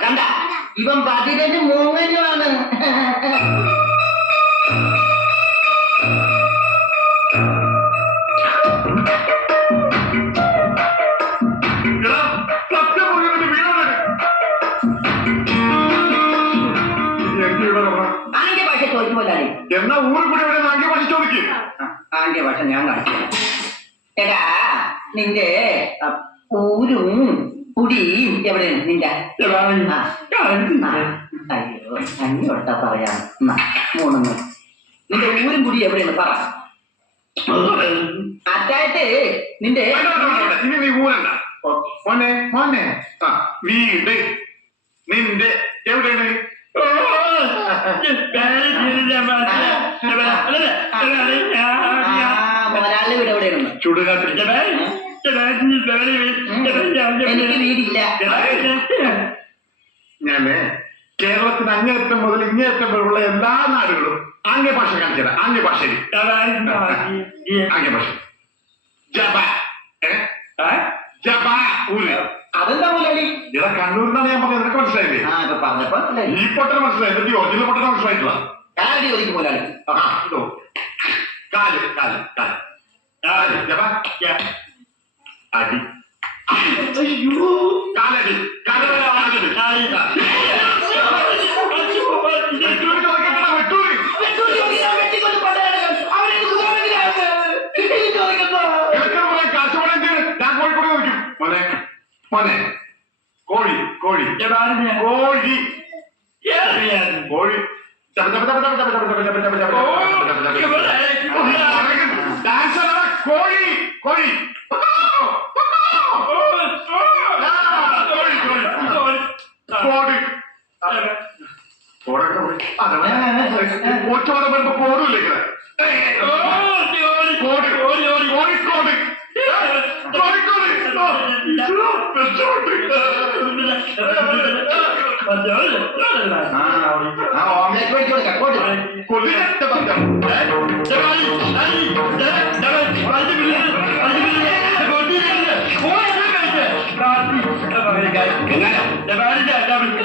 കണ്ട ഇവൻ 15 മൂങ്ങനുമാണ്. ആംഗ്യ ഭാഷ ചോദിക്കുമ്പോഴാണ് എന്നാ ഊര് കൂടി ആംഗ്യ ഭാഷ ചോദിക്കും. ആംഗ്യ ഭാഷ ഞാൻ കാണിച്ചു. എടാ നിന്റെ ഊരും കുടിയും എവിടെയാണ് നിന്റെ? അയ്യോ അഞ്ഞോട്ടാ പറയാം. മൂന്നെണ്ണം നിന്റെ ഊരും കുടി എവിടെയാണ് പറ. അതായത് നിന്റെ ഇനി നീ ഊരണ്ട. മോനെ മോനെ വീട് നിന്റെ എവിടെയാണ്? ഒരാളുടെ വീട് എവിടെയാണ്? ചുടുകാട്ടിൽ. എനിക്ക് വീടില്ല. ഞാന് കേരളത്തിന് അങ്ങേയറ്റം മുതൽ ഇങ്ങേയറ്റം വരെയുള്ള എല്ലാ നാടുകളും ആംഗ്യ ഭാഷ കാണിച്ചത്. ആംഗ്യ ഭാഷയിൽ ആംഗ്യ ഭാഷ ഊര്. അതെന്താ മുതലാളി? ഇവിടെ കണ്ണൂരിന്നാണ് ഞാൻ പറഞ്ഞത്. നിനക്ക് മനസ്സിലായില്ലേ? പറഞ്ഞപ്പോ ഈ പട്ടണം മനസ്സിലായി. എന്നിട്ട് ഒറിജിനൽ പട്ടണം മനസ്സിലായിട്ടില്ല. കാലടി ചോദിക്കും മുതലാളി. ഇതോ കാല് കാല് കാല് അടി. അയ്യോ കാലടി മോനെ മോനെ കോഴി കോഴി കോഴി കോഴി കോഴി കോഴി ഒറ്റോടെ വരുമ്പോ കോടില്ലേ കോടി കോഴിക്കോട് ഓംലെറ്റ് മേടിച്ചു കൊടുക്കാം. കൊല്ലിന്റെ ബന്ധം